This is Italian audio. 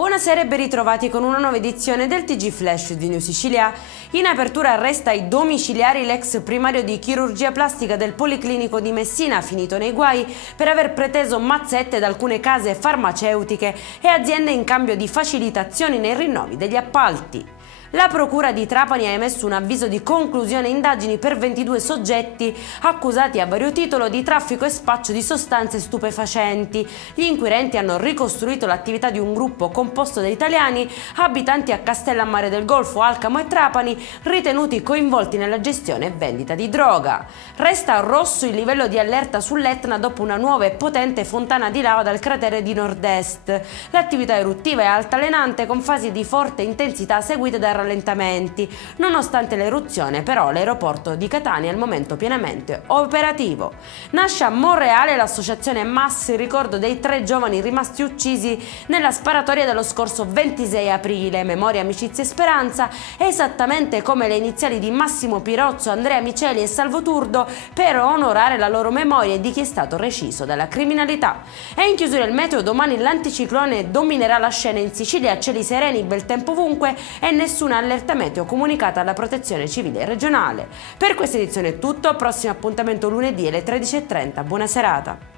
Buonasera e ben ritrovati con una nuova edizione del TG Flash di New Sicilia. In apertura arresta ai domiciliari l'ex primario di chirurgia plastica del Policlinico di Messina, finito nei guai per aver preteso mazzette da alcune case farmaceutiche e aziende in cambio di facilitazioni nei rinnovi degli appalti. La Procura di Trapani ha emesso un avviso di conclusione indagini per 22 soggetti accusati a vario titolo di traffico e spaccio di sostanze stupefacenti. Gli inquirenti hanno ricostruito l'attività di un gruppo composto da italiani abitanti a Castellammare del Golfo, Alcamo e Trapani, ritenuti coinvolti nella gestione e vendita di droga. Resta rosso il livello di allerta sull'Etna dopo una nuova e potente fontana di lava dal cratere di nord-est. L'attività eruttiva è altalenante con fasi di forte intensità seguite da rallentamenti. Nonostante l'eruzione, però, l'aeroporto di Catania è al momento pienamente operativo. Nasce a Monreale l'associazione MAS in ricordo dei 3 giovani rimasti uccisi nella sparatoria dello scorso 26 aprile. Memoria, amicizia e speranza, esattamente come le iniziali di Massimo Pirozzo, Andrea Miceli e Salvo Turdo, per onorare la loro memoria e di chi è stato reciso dalla criminalità. E in chiusura il meteo: domani l'anticiclone dominerà la scena in Sicilia, cieli sereni, bel tempo ovunque e nessuna allerta meteo comunicata alla Protezione Civile regionale. Per questa edizione è tutto, prossimo appuntamento lunedì alle 13:30. Buona serata.